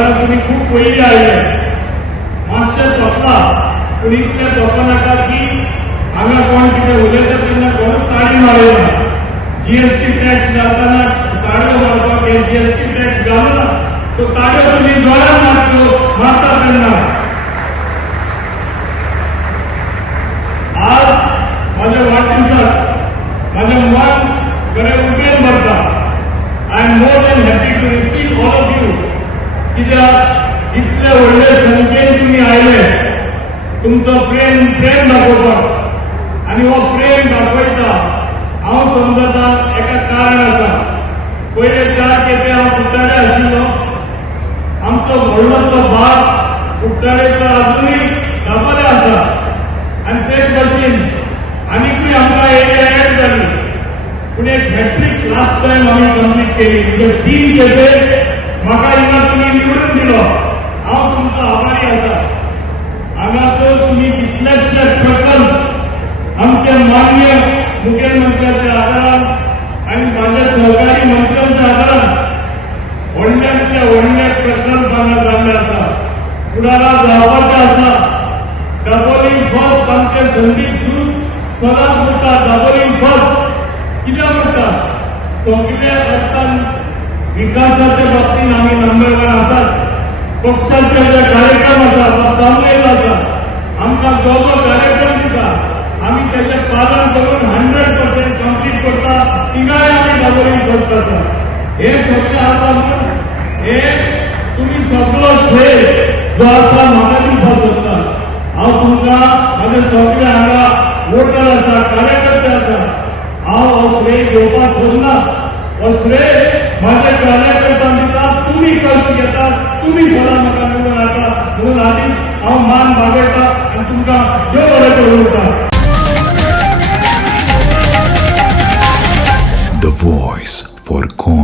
कारण तुम्ही खूप पयलीं आयले मातशें स्वता पूण इतलें स्वता नाका की हांगा कोण कितें उलयता तेन्ना कोण ताळी मारयना जीएसटी टॅक्स घालतना ताळयो मारपाक जीएसटी टॅक्स घालना तो ताळयो तुमी जोरान मारता तेन्ना आज माझ्या वाढदिवसाक माझं मन खरें उमेद भरता I am more than happy to receive all of you कित्याक इतले व्हडले संख्येन तुमी आयले तुमचो प्रेम दाखोवपाक आनी हो प्रेम दाखयता हांव समजता एका कारण आसा पयले 4 खेपे हांव कुट्टाडे आशिल्लो आमचो व्हडलोसो भाग कुट्टाडेचो अजुनूय दाबोले आसा आनी तेच भशेन आनीकूय आमकां एरिया एड जाली पूण एक हॅट्रीक लास्ट टायम आमी कंप्लीट केली म्हणजे 3 खेपे म्हाका हिंगा तुमी निवडून दिलो हांव तुमचो आभारी आसा हांगासर तुमी कितलेशे प्रकल्प आमचे माननीय मुखेलमंत्र्याच्या आदारान आनी माझ्या सहकारी मंत्र्यांच्या आदारान व्हडल्यातले व्हडले प्रकल्प हांगा जाल्ले आसा फुडाराक जावपाचे आसा दाबोलीम फर्स्ट आमचे संदीप सूद सदांच म्हणटा दाबोलीम फर्स्ट कित्याक म्हणटा सगळ्या अर्थान विकासाच्या बाबतीत आमी नंबर 1 आसात पक्षाचे जे कार्यक्रम आसा तो चाललेलो आसा आमकां जो कार्यक्रम दिता आमी तेचे पालन करून 100% कंप्लीट करता तिगाय आमी दाबोलीम फर्स्ट आसा हे सगळें आसा म्हणून हे तुमी सगळो श्रेय जो आसा म्हाका दिवपाक सोदता हांव तुमकां म्हाजे सगळे हांगा वोटर आसा कार्यकर्ते आसा हांव हो श्रेय घेवपाक सोदना हो श्रेय माझ्या कार्यकर्त्यांक दिता तुमी कष्ट घेता तुमी सदां म्हाका निवडून हाडटा म्हणून आदींच हांव मान मागयता आनी तुमकां देव बरें करूं उरता. The voice for Con.